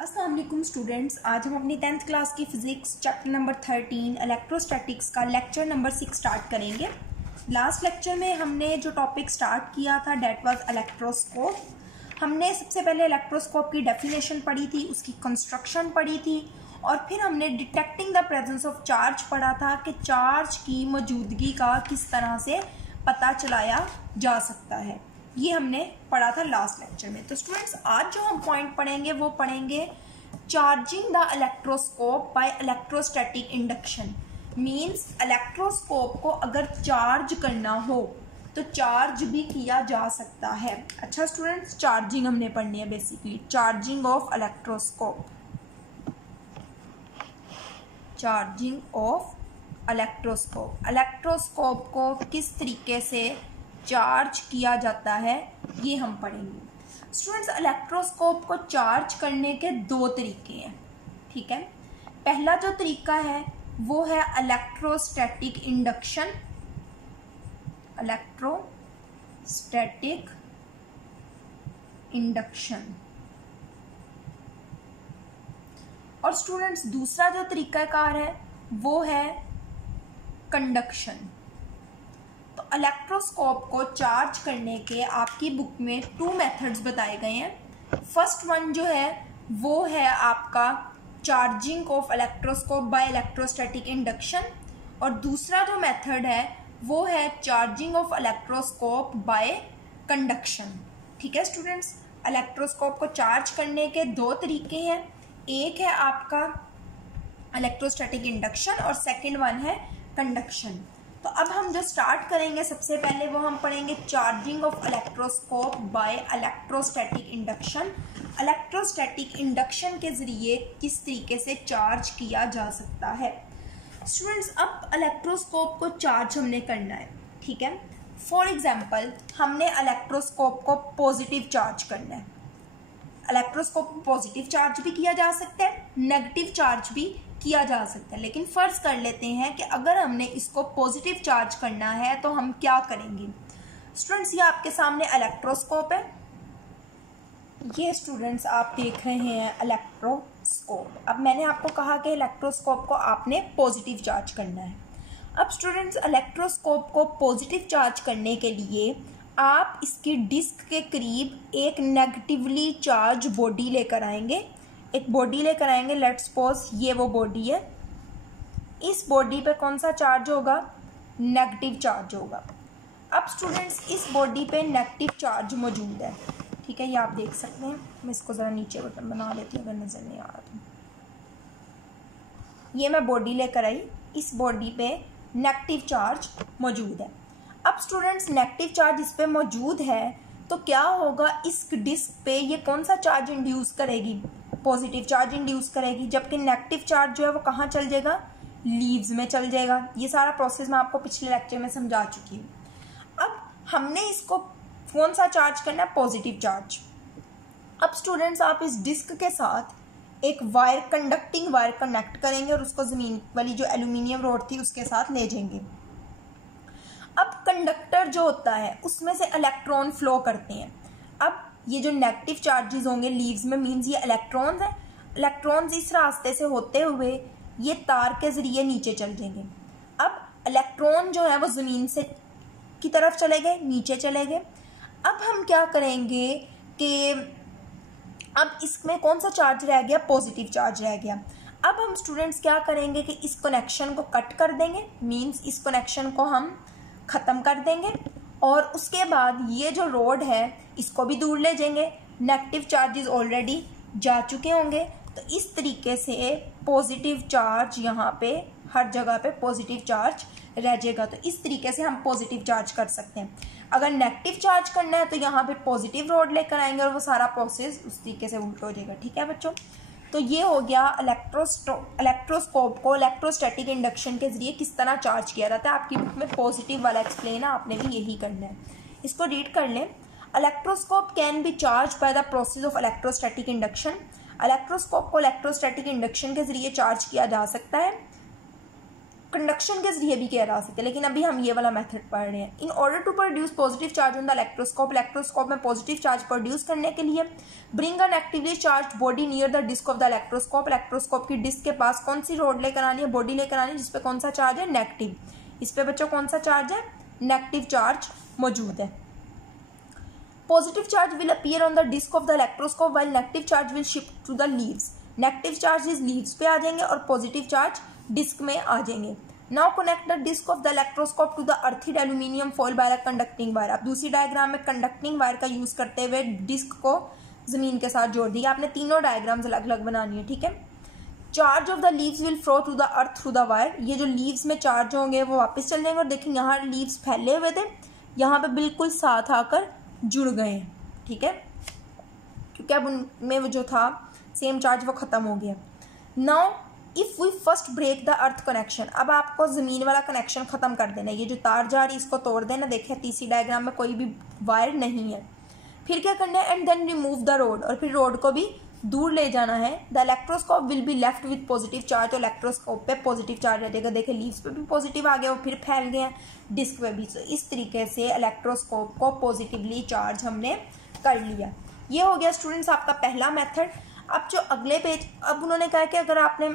अस्सलाम वालेकुम स्टूडेंट्स, आज हम अपनी 10th क्लास की फ़िज़िक्स चैप्टर नंबर 13 इलेक्ट्रोस्टैटिक्स का लेक्चर नंबर 6 स्टार्ट करेंगे। लास्ट लेक्चर में हमने जो टॉपिक स्टार्ट किया था डैट वाज इलेक्ट्रोस्कोप। हमने सबसे पहले इलेक्ट्रोस्कोप की डेफिनेशन पढ़ी थी, उसकी कंस्ट्रक्शन पढ़ी थी और फिर हमने detecting the presence of charge पढ़ा था कि चार्ज की मौजूदगी का किस तरह से पता चलाया जा सकता है। ये हमने पढ़ा था लास्ट लेक्चर में। तो स्टूडेंट्स, आज जो हम पॉइंट पढ़ेंगे वो पढ़ेंगे charging the electroscope by electrostatic induction. Means electroscope को अगर चार्ज करना हो तो चार्ज भी किया जा सकता है। अच्छा स्टूडेंट्स, चार्जिंग हमने पढ़नी है basically, charging of electroscope. Charging of electroscope, electroscope को किस तरीके से चार्ज किया जाता है ये हम पढ़ेंगे। स्टूडेंट्स, इलेक्ट्रोस्कोप को चार्ज करने के दो तरीके हैं, ठीक है। पहला जो तरीका है वो है इलेक्ट्रोस्टैटिक इंडक्शन, इलेक्ट्रोस्टैटिक इंडक्शन। और स्टूडेंट्स, दूसरा जो तरीकाकार है वो है कंडक्शन। तो इलेक्ट्रोस्कोप को चार्ज करने के आपकी बुक में 2 मेथड्स बताए गए हैं। फर्स्ट वन जो है वो है आपका charging of electroscope by electrostatic induction और दूसरा जो मेथड है वो है charging of electroscope bye conduction. ठीक है स्टूडेंट्स, इलेक्ट्रोस्कोप को चार्ज करने के 2 तरीके हैं। एक है आपका इलेक्ट्रोस्टैटिक इंडक्शन और सेकंड वन है कंडक्शन। तो अब हम जो स्टार्ट करेंगे सबसे पहले वो हम पढ़ेंगे charging of electroscope by electrostatic induction. Electrostatic induction के ज़रिए किस तरीके से चार्ज किया जा सकता है। स्टूडेंट्स, अब इलेक्ट्रोस्कोप को चार्ज हमने करना है, ठीक है। फॉर एग्जांपल, हमने इलेक्ट्रोस्कोप को पॉजिटिव चार्ज करना है। इलेक्ट्रोस्कोप को पॉजिटिव चार्ज भी किया जा सकता है, नेगेटिव चार्ज भी किया जा सकता है। लेकिन फ़र्ज कर लेते हैं कि अगर हमने इसको पॉजिटिव चार्ज करना है तो हम क्या करेंगे। स्टूडेंट्स, ये आपके सामने इलेक्ट्रोस्कोप है, ये स्टूडेंट्स आप देख रहे हैं इलेक्ट्रोस्कोप। अब मैंने आपको कहा कि इलेक्ट्रोस्कोप को आपने पॉजिटिव चार्ज करना है। अब स्टूडेंट्स, इलेक्ट्रोस्कोप को पॉजिटिव चार्ज करने के लिए आप इसकी डिस्क के करीब एक नेगेटिवली चार्ज बॉडी लेकर आएंगे। एक बॉडी लेकर आएंगे, लेट्स सपोज ये वो बॉडी है। इस बॉडी पे कौन सा चार्ज होगा? नेगेटिव चार्ज होगा। अब स्टूडेंट्स, इस बॉडी पे नेगेटिव चार्ज मौजूद है, ठीक है, ये आप देख सकते हैं। मैं इसको ज़रा नीचे बटन बना लेती हूँ अगर नज़र नहीं आ रहा तो। ये मैं बॉडी लेकर आई, इस बॉडी पे नेगेटिव चार्ज मौजूद है। अब स्टूडेंट्स, नेगेटिव चार्ज इस पे मौजूद है तो क्या होगा, इस डिस्क पे ये कौन सा चार्ज इंड्यूस करेगी? पॉजिटिव चार्ज इंड्यूस करेगी। जबकि नेगेटिव चार्ज जो है वो कहाँ चल जाएगा? लीव्स में चल जाएगा। ये सारा प्रोसेस मैं आपको पिछले लेक्चर में समझा चुकी हूँ। अब हमने इसको कौन सा चार्ज करना है? Positive charge. अब स्टूडेंट्स, आप इस डिस्क के साथ एक वायर, कंडक्टिंग वायर कनेक्ट करेंगे और उसको ज़मीन वाली जो एल्यूमिनियम रोड थी उसके साथ ले जाएंगे। अब कंडक्टर जो होता है उसमें से इलेक्ट्रॉन फ्लो करते हैं। अब ये जो नेगेटिव चार्जेस होंगे लीव्स में, मीन्स ये इलेक्ट्रॉन्स हैं। इलेक्ट्रॉन्स इस रास्ते से होते हुए ये तार के ज़रिए नीचे चल जाएंगे। अब इलेक्ट्रॉन जो है वो ज़मीन से की तरफ चले गए, नीचे चले गए। अब हम क्या करेंगे कि अब इसमें कौन सा चार्ज रह गया? पॉजिटिव चार्ज रह गया। अब हम स्टूडेंट्स क्या करेंगे कि इस कनेक्शन को कट कर देंगे, मीन्स इस कनेक्शन को हम ख़त्म कर देंगे और उसके बाद ये जो रोड है इसको भी दूर ले जाएंगे। नेगेटिव चार्जेस ऑलरेडी जा चुके होंगे, तो इस तरीके से पॉजिटिव चार्ज यहाँ पे हर जगह पे पॉजिटिव चार्ज रह जाएगा। तो इस तरीके से हम पॉजिटिव चार्ज कर सकते हैं। अगर नेगेटिव चार्ज करना है तो यहाँ पे पॉजिटिव रोड लेकर आएंगे और वो सारा प्रोसेस उस तरीके से उल्टा हो जाएगा। ठीक है बच्चों, तो ये हो गया इलेक्ट्रोस्कोप को इलेक्ट्रोस्टैटिक इंडक्शन के जरिए किस तरह चार्ज किया जाता है। आपकी बुक में पॉजिटिव वाला एक्सप्लेन है, आपने भी यही करना है। इसको रीड कर लें। Electroscope can be charge by the process of electrostatic induction. Electroscope को इलेक्ट्रोस्टैटिक इंडक्शन के जरिए चार्ज किया जा सकता है। कंडक्शन के जरिए भी किया जा सकता है, लेकिन अभी हम ये वाला मेथड पढ़ रहे हैं। In order to produce positive charge on the electroscope, electroscope में पॉजिटिव चार्ज प्रोड्यूस करने के लिए bring an actively charge body near the disc of the electroscope, electroscope की डिस्क के पास कौन सी रोड लेकर आनी है, बॉडी लेकर आनी है जिसपे कौन सा चार्ज है, नेगेटिव। इस पे बच्चों कौन सा चार्ज है, नेगेटिव चार्ज मौजूद है। Positive charge will appear on the disc of the electroscope while negative charge will shift to the leaves. Negative charges leaves पे आ जाएंगे और पॉजिटिव चार्ज डिस्क में आ जाएंगे। Now connect the disc of the electroscope to the earthed aluminium foil by a conducting wire. आप दूसरी diagram में कंडक्टिंग वायर का यूज करते हुए डिस्क को जमीन के साथ जोड़ दिया। आपने तीनों डायग्राम्स अलग अलग बनानी है, ठीक है। Charge of the leaves will flow to the earth through the wire. ये जो लीव्स में चार्ज होंगे वो वापस चल जाएंगे और देखिए यहाँ लीव्स फैले हुए थे, यहाँ पे बिल्कुल साथ आकर जुड़ गए, ठीक है, क्योंकि अब उनमें वो जो था सेम चार्ज वो खत्म हो गया। Now if we first break the earth connection, अब आपको जमीन वाला कनेक्शन खत्म कर देना है। ये जो तार जा रही है इसको तोड़ देना। देखिए तीसरी डायग्राम में कोई भी वायर नहीं है। फिर क्या करना है, and then remove the rod, और फिर रोड को भी दूर ले जाना है। The electroscope will be left with positive charge, और इलेक्ट्रोस्कोप पे पॉजिटिव चार्ज आ जाएगा। देखिए लीव्स पे भी पॉजिटिव आ गया, वो फिर फैल गए हैं डिस्क पे भी। तो इस तरीके से इलेक्ट्रोस्कोप को पॉजिटिवली चार्ज हमने कर लिया। ये हो गया स्टूडेंट्स आपका पहला मेथड। अब जो अगले पेज, अब उन्होंने कहा कि अगर आपने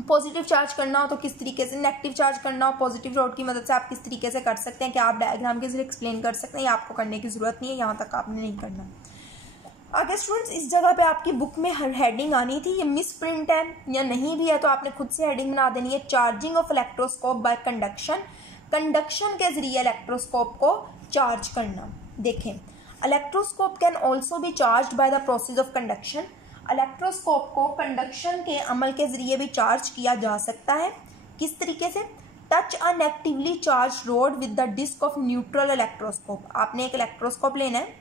पॉजिटिव चार्ज करना हो तो किस तरीके से, नेगेटिव चार्ज करना हो पॉजिटिव रोड की मदद से आप किस तरीके से कर सकते हैं, क्या आप डायग्राम के जरिए एक्सप्लेन कर सकते हैं, या आपको करने की जरूरत नहीं है, यहाँ तक आपने नहीं करना। आगे स्टूडेंट्स इस जगह पे आपकी बुक में हेडिंग आनी थी, ये मिस प्रिंट है या नहीं भी है तो आपने खुद से हेडिंग बना देनी है, charging of electroscope bye conduction. Conduction के जरिए इलेक्ट्रोस्कोप को चार्ज करना। देखें, electroscope can also B charge by the process of conduction. Electroscope को कंडक्शन के अमल के जरिए भी चार्ज किया जा सकता है। किस तरीके से, touch a negatively charge rod with the disc of neutral electroscope. आपने एक इलेक्ट्रोस्कोप लेना है,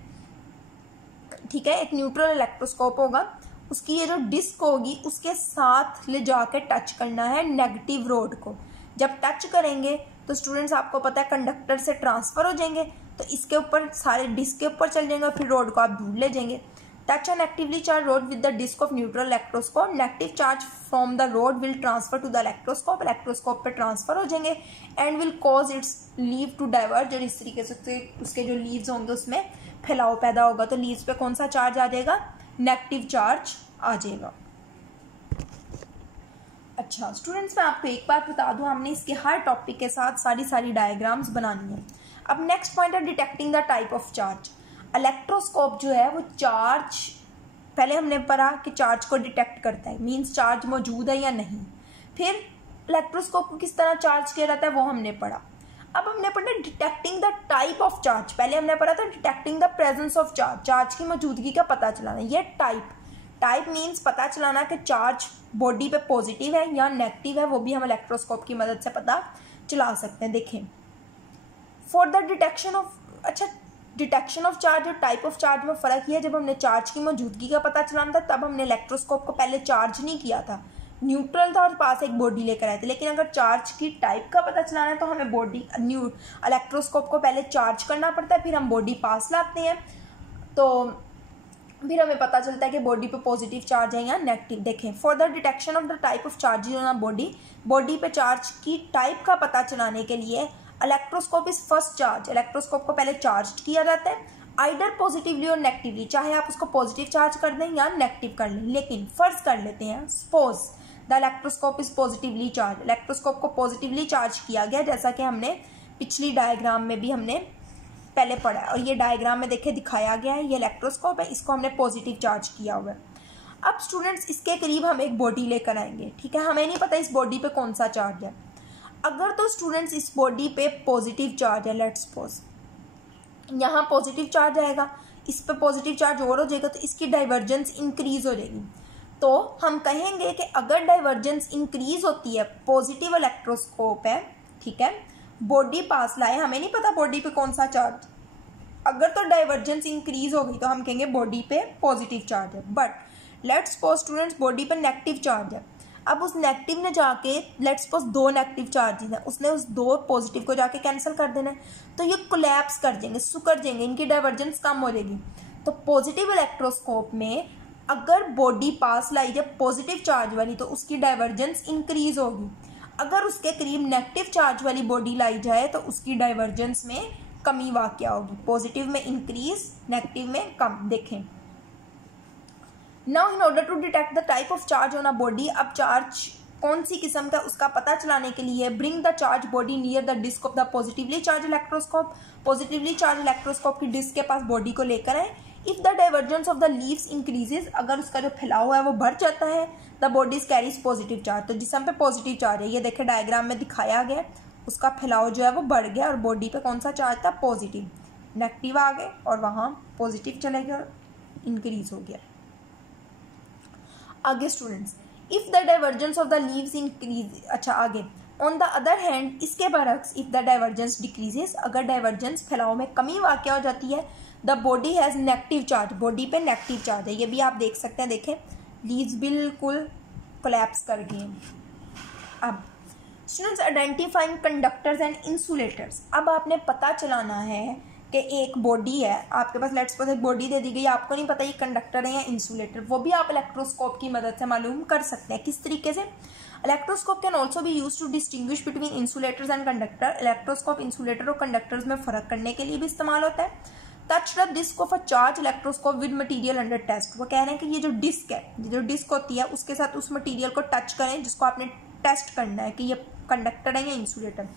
ठीक है, एक न्यूट्रल इलेक्ट्रोस्कोप होगा, उसकी ये जो डिस्क होगी उसके साथ ले जाके टच करना है नेगेटिव रोड को। जब टच करेंगे तो स्टूडेंट्स आपको पता है कंडक्टर से ट्रांसफर हो जाएंगे, तो इसके ऊपर सारे डिस्क के ऊपर चल जाएंगे और फिर रोड को आप दूर ले जाएंगे। Touch an actively charge rod with the disc of neutral electroscope, negative charge from the rod will transfer to the electroscope, electroscope पे ट्रांसफर हो जाएंगे and will cause its leave to diverge, और इस तरीके से उसके जो लीव्स होंगे उसमें फैलाव पैदा होगा। तो लीव्स पे कौन सा चार्ज आ जाएगा, नेगेटिव चार्ज आ जाएगा। अच्छा स्टूडेंट्स, मैं आपको एक बात बता दूं, हमने इसके हर टॉपिक के साथ सारी डायग्राम्स बनानी है। अब नेक्स्ट पॉइंट है detecting the type of charge. Electroscope जो है वो चार्ज, पहले हमने पढ़ा कि चार्ज को डिटेक्ट करता है, मींस चार्ज मौजूद है या नहीं। फिर इलेक्ट्रोस्कोप को किस तरह चार्ज किया जाता है वो हमने पढ़ा। अब हमने पढ़ा detecting the type of charge. पहले हमने पढ़ा था detecting the presence of charge, charge की मौजूदगी का पता चलाना। ये टाइप मींस पता चलाना कि चार्ज बॉडी पे पॉजिटिव है या नेगेटिव है, वो भी हम इलेक्ट्रोस्कोप की मदद से पता चला सकते हैं। देखें, फॉर द डिटेक्शन ऑफ, अच्छा डिटेक्शन ऑफ चार्ज और टाइप ऑफ चार्ज में फ़र्क ही है। जब हमने चार्ज की मौजूदगी का पता चलाना था तब हमने इलेक्ट्रोस्कोप को पहले चार्ज नहीं किया था, न्यूट्रल था और पास एक बॉडी लेकर आए थे। लेकिन अगर चार्ज की टाइप का पता चलाना है तो हमें इलेक्ट्रोस्कोप को पहले चार्ज करना पड़ता है, फिर हम बॉडी पास लाते हैं, तो फिर हमें पता चलता है कि बॉडी पे पॉजिटिव चार्ज है या नेगेटिव। देखें, for the detection of the type of charge on body पे चार्ज की टाइप का पता चलाने के लिए electroscope is first charge. Electroscope को पहले चार्ज किया जाता है, आइडर पॉजिटिवली और नेगेटिवली, चाहे आप उसको पॉजिटिव चार्ज कर दें या नेगेटिव कर लें। लेकिन फर्ज कर लेते हैं, suppose the electroscope is positively charge, electroscope को पॉजिटिवली चार्ज किया गया, जैसा कि हमने पिछली डायग्राम में भी हमने पहले पढ़ा है, और ये डायग्राम में देखे दिखाया गया है, ये इलेक्ट्रोस्कोप है, इसको हमने पॉजिटिव चार्ज किया हुआ है। अब स्टूडेंट्स इसके करीब हम एक बॉडी लेकर आएंगे, ठीक है, हमें नहीं पता इस बॉडी पे कौन सा चार्ज है। अगर तो स्टूडेंट्स इस बॉडी पे पॉजिटिव चार्ज है, लेट्स सपोज यहाँ पॉजिटिव चार्ज आएगा, इस पे पॉजिटिव चार्ज और हो जाएगा, तो इसकी डाइवर्जेंस इंक्रीज हो जाएगी। तो हम कहेंगे कि अगर डाइवर्जेंस इंक्रीज होती है, पॉजिटिव इलेक्ट्रोस्कोप है, ठीक है, बॉडी पास लाए, हमें नहीं पता बॉडी पे कौन सा चार्ज, अगर तो डाइवर्जेंस इंक्रीज हो गई तो हम कहेंगे बॉडी पे पॉजिटिव चार्ज है। But let's suppose students body पे नेगेटिव चार्ज है, अब उस नेगेटिव ने जाके, लेट्स सपोज 2 नेगेटिव चार्जेस हैं, उसने उस 2 पॉजिटिव को जाके कैंसिल कर देना है, तो ये कोलैप्स कर जाएंगे, सुकर जाएंगे, इनकी डाइवर्जेंस कम हो जाएगी। तो पॉजिटिव इलेक्ट्रोस्कोप में अगर बॉडी पास लाई जब पॉजिटिव चार्ज वाली, तो उसकी डाइवर्जेंस इंक्रीज होगी। अगर उसके करीब नेगेटिव चार्ज वाली बॉडी लाई जाए तो उसकी डाइवर्जेंस में कमी वाक़या होगी। पॉजिटिव में इंक्रीज, नेगेटिव में कम। देखें, now in order to detect the type of charge on a body, अब चार्ज कौन सी किस्म का उसका पता चलाने के लिए bring the charge body near the disc of the positively charge electroscope, positively charge electroscope की डिस्क के पास बॉडी को लेकर आए। If the divergence of the leaves increases, अगर उसका जो फैलाव है वो बढ़ जाता है, the bodies carries positive charge, तो जिसम पे पॉजिटिव चार्ज है, ये देखे डायग्राम में दिखाया गया, उसका फैलाव जो है वो बढ़ गया और बॉडी पे कौन सा चार्ज था, पॉजिटिव। नेगेटिव आ गए और वहाँ पॉजिटिव चले गए और इंक्रीज हो गया। आगे students, if the divergence of the leaves increase, अच्छा आगे, ऑन द अदर हैंड इसके बरक्स इफ द डाइवर्जेंस डिक्रीजेस, अगर डाइवर्जेंस फैलाव में कमी वाक़या हो जाती है, the body has negative charge, body पे नेगेटिव चार्ज है, ये भी आप देख सकते हैं। देखें लीव्स बिल्कुल कोलैप्स कर गए हैं। अब students, identifying conductors and insulators, अब आपने पता चलाना है कि एक बॉडी है आपके पास, लेट्स सपोज एक बॉडी दे दी गई, आपको नहीं पता ये कंडक्टर है या इंसुलेटर, वो भी आप इलेक्ट्रोस्कोप की मदद से मालूम कर सकते हैं। किस तरीके से? Electroscope can also be use to distinguish between insulators and conductor, electroscope insulator और कंडक्टर्स में फ़र्क करने के लिए भी इस्तेमाल होता है। Touch the disc of a charge electroscope with material under test, वो कह रहे हैं कि ये जो डिस्क है, जो डिस्क होती है उसके साथ उस मटीरियल को टच करें जिसको आपने टेस्ट करना है कि ये कंडक्टर है या insulator.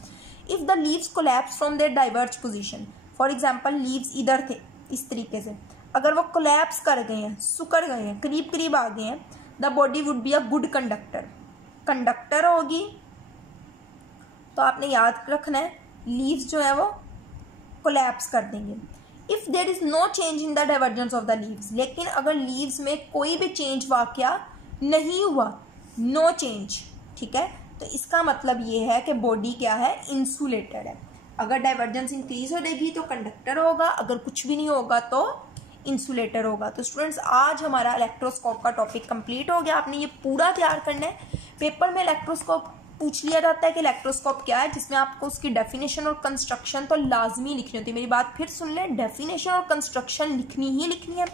If the leaves collapse from their diverge position, for example leaves इधर थे इस तरीके से, अगर वो कोलैप्स कर गए हैं, सुकर गए हैं, करीब करीब आ गए हैं, the body would be a good conductor, conductor होगी। तो आपने याद रखना है लीव्स जो है वो कोलैप्स कर देंगे। If there is no change in the divergence of the leaves, लेकिन अगर लीव्स में कोई भी चेंज वाक़या नहीं हुआ, नो चेंज, ठीक है, तो इसका मतलब ये है कि बॉडी क्या है, इंसुलेटेड है। अगर डाइवर्जेंस इंक्रीज हो जाएगी तो कंडक्टर होगा, अगर कुछ भी नहीं होगा तो इंसुलेटर होगा। तो स्टूडेंट्स, आज हमारा इलेक्ट्रोस्कोप का टॉपिक कंप्लीट हो गया। आपने ये पूरा तैयार करना है। पेपर में इलेक्ट्रोस्कोप पूछ लिया जाता है कि इलेक्ट्रोस्कोप क्या है, जिसमें आपको उसकी डेफिनेशन और कंस्ट्रक्शन तो लाजमी लिखनी होती है। मेरी बात फिर सुन लें, डेफिनेशन और कंस्ट्रक्शन लिखनी ही लिखनी है।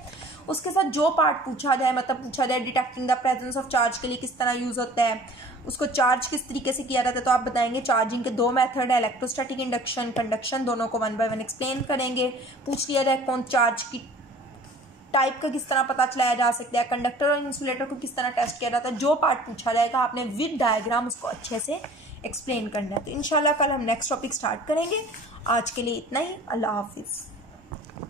उसके साथ जो पार्ट पूछा जाए, मतलब पूछा जाए detecting the presence of charge के लिए किस तरह यूज़ होता है, उसको चार्ज किस तरीके से किया जाता है, तो आप बताएंगे चार्जिंग के दो मेथड है, इलेक्ट्रोस्टैटिक इंडक्शन, कंडक्शन, दोनों को 1 बाय 1 एक्सप्लेन करेंगे। पूछ लिया जाए कौन चार्ज की टाइप का किस तरह पता चलाया जा सकता है, कंडक्टर और इंसुलेटर को किस तरह टेस्ट किया जाता है, जो पार्ट पूछा जाएगा आपने विद डायग्राम उसको अच्छे से एक्सप्लेन करना है। तो इंशाल्लाह कल हम नेक्स्ट टॉपिक स्टार्ट करेंगे। आज के लिए इतना ही। अल्लाह हाफिज़।